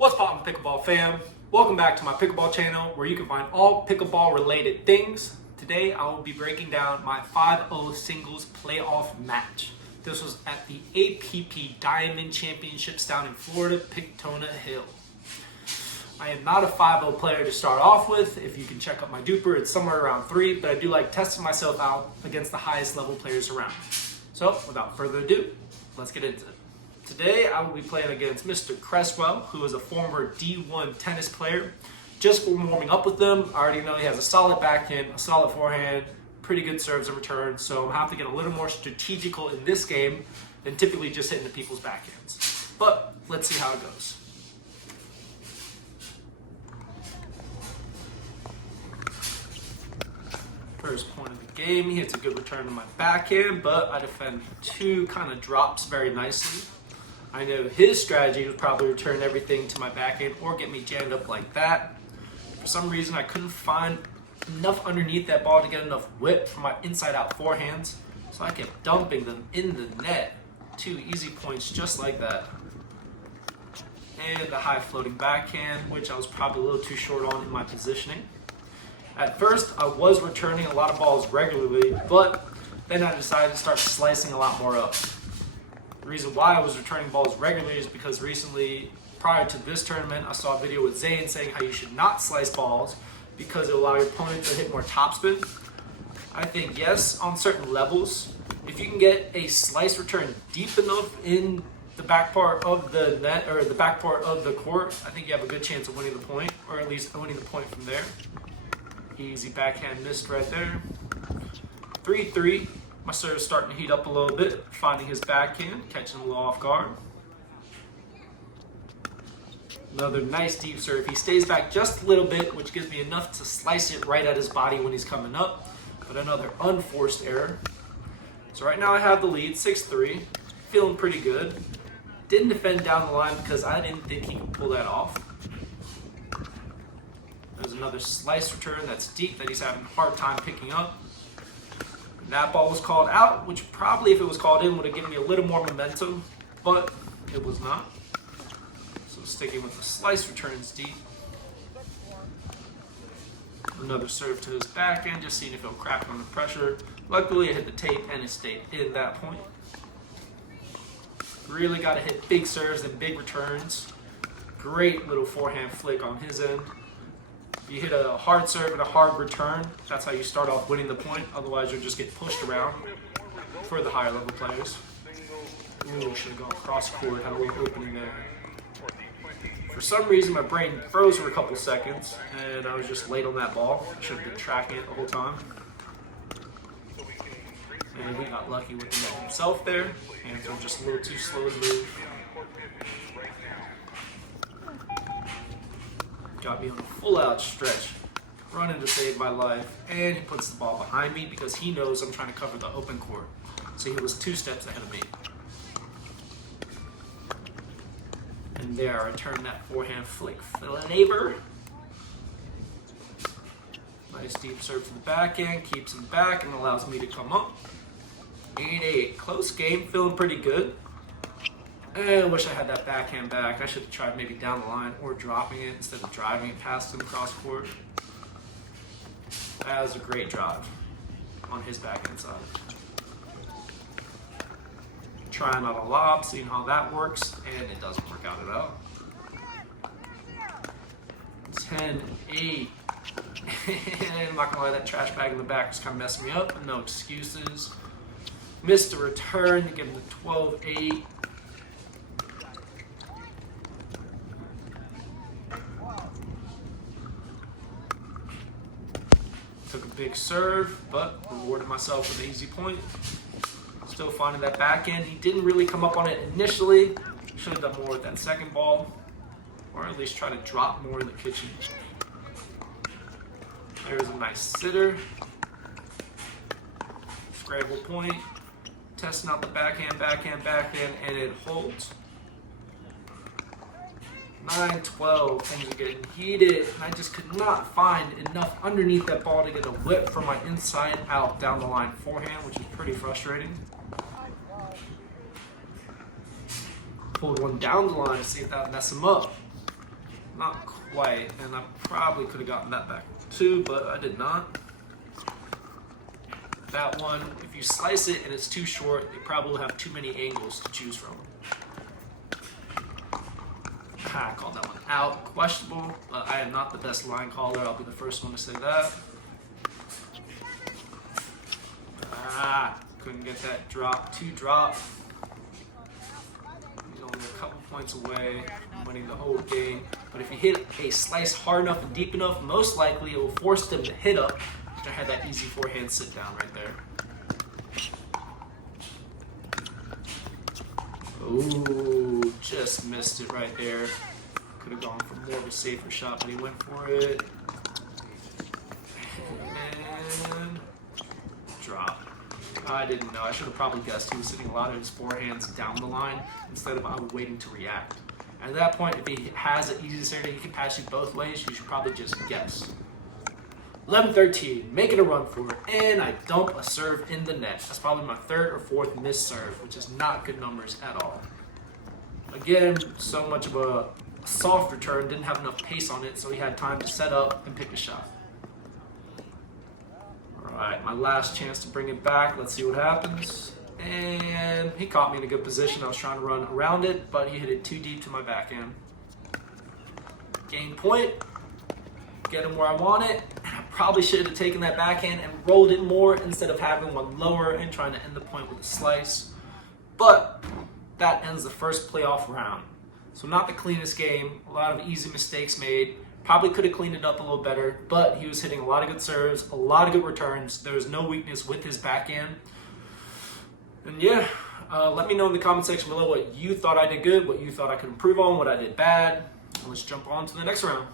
What's poppin' Pickleball fam? Welcome back to my Pickleball channel where you can find all Pickleball related things. Today I will be breaking down my 5-0 singles playoff match. This was at the APP Diamond Championships down in Florida, Pictona Hill. I am not a 5-0 player to start off with. If you can check out my duper, it's somewhere around 3, but I do like testing myself out against the highest level players around. So without further ado, let's get into it. Today, I will be playing against Mr. Cresswell, who is a former D1 tennis player. Just for warming up with him, I already know he has a solid backhand, a solid forehand, pretty good serves and returns, so I'm going to have to get a little more strategical in this game than typically just hitting the people's backhands. But let's see how it goes. First point of the game, he hits a good return to my backhand, but I defend two kind of drops very nicely. I know his strategy was probably return everything to my backhand or get me jammed up like that. For some reason, I couldn't find enough underneath that ball to get enough whip for my inside-out forehands, so I kept dumping them in the net. 2 easy points just like that. And the high floating backhand, which I was probably a little too short on in my positioning. At first, I was returning a lot of balls regularly, but then I decided to start slicing a lot more up. The reason why I was returning balls regularly is because recently, prior to this tournament, I saw a video with Zane saying how you should not slice balls because it will allow your opponent to hit more topspin. I think yes, on certain levels, if you can get a slice return deep enough in the back part of the net or the back part of the court, I think you have a good chance of winning the point, or at least owning the point from there. Easy backhand missed right there. 3-3. My serve is starting to heat up a little bit, finding his backhand, catching a little off guard. Another nice deep serve. He stays back just a little bit, which gives me enough to slice it right at his body when he's coming up. But another unforced error. So right now I have the lead, 6-3. Feeling pretty good. Didn't defend down the line because I didn't think he could pull that off. There's another slice return that's deep that he's having a hard time picking up. That ball was called out, which probably if it was called in would have given me a little more momentum, but it was not. So sticking with the slice returns deep. Another serve to his backhand, just seeing if it'll crack under pressure. Luckily, I hit the tape and it stayed in that point. Really got to hit big serves and big returns. Great little forehand flick on his end. You hit a hard serve and a hard return, that's how you start off winning the point. Otherwise, you'll just get pushed around for the higher level players. Ooh, should have gone cross court, had a little opening there. For some reason, my brain froze for a couple seconds, and I was just late on that ball. I should have been tracking it the whole time. And we got lucky with the net himself there, and so just a little too slow to move. Got me on a full-out stretch, running to save my life, and he puts the ball behind me because he knows I'm trying to cover the open court. So he was 2 steps ahead of me. And there, I turn that forehand flick flavor. Nice deep serve to the backhand, keeps him back and allows me to come up. 8-8, close game, feeling pretty good. I wish I had that backhand back. I should have tried maybe down the line or dropping it instead of driving it past him cross court. That was a great drive on his backhand side. Trying out a lob, seeing how that works, and it doesn't work out at all. 10-8. I'm not gonna lie, that trash bag in the back was kind of messing me up. No excuses. Missed a return to give him the 12-8. Took a big serve, but rewarded myself with an easy point. Still finding that backhand. He didn't really come up on it initially. Should have done more with that second ball, or at least try to drop more in the kitchen. There's a nice sitter. Scramble point. Testing out the backhand, and it holds. 9-12, things are getting heated, and I just could not find enough underneath that ball to get a whip from my inside out down the line forehand, which is pretty frustrating. Pulled one down the line to see if that would mess him up. not quite, and I probably could have gotten that back too, but I did not. That one, if you slice it and it's too short, you probably will have too many angles to choose from. I called that one out. Questionable, but I am not the best line caller. I'll be the first one to say that. Couldn't get that drop. 2 drop. He's only a couple points away from winning the whole game. But if you hit a slice hard enough and deep enough, most likely it will force them to hit up. I had that easy forehand sit down right there. Ooh, just missed it right there. Could have gone for more of a safer shot, but he went for it. And drop. I didn't know. I should have probably guessed he was hitting a lot of his forehands down the line instead of waiting to react. At that point, if he has an easy serve that he can pass you both ways, you should probably just guess. 11-13, making a run for it, and I dump a serve in the net. That's probably my 3rd or 4th missed serve, which is not good numbers at all. Again, so much of a soft return, didn't have enough pace on it, so he had time to set up and pick a shot. All right, my last chance to bring it back. Let's see what happens. And he caught me in a good position. I was trying to run around it, but he hit it too deep to my backhand. Gain point. Get him where I want it. I probably should have taken that backhand and rolled it more instead of having one lower and trying to end the point with a slice. But that ends the first playoff round. So not the cleanest game, a lot of easy mistakes made. Probably could have cleaned it up a little better, but he was hitting a lot of good serves, a lot of good returns. There was no weakness with his backhand. And yeah, let me know in the comment section below what you thought I did good, what you thought I could improve on, what I did bad. And let's jump on to the next round.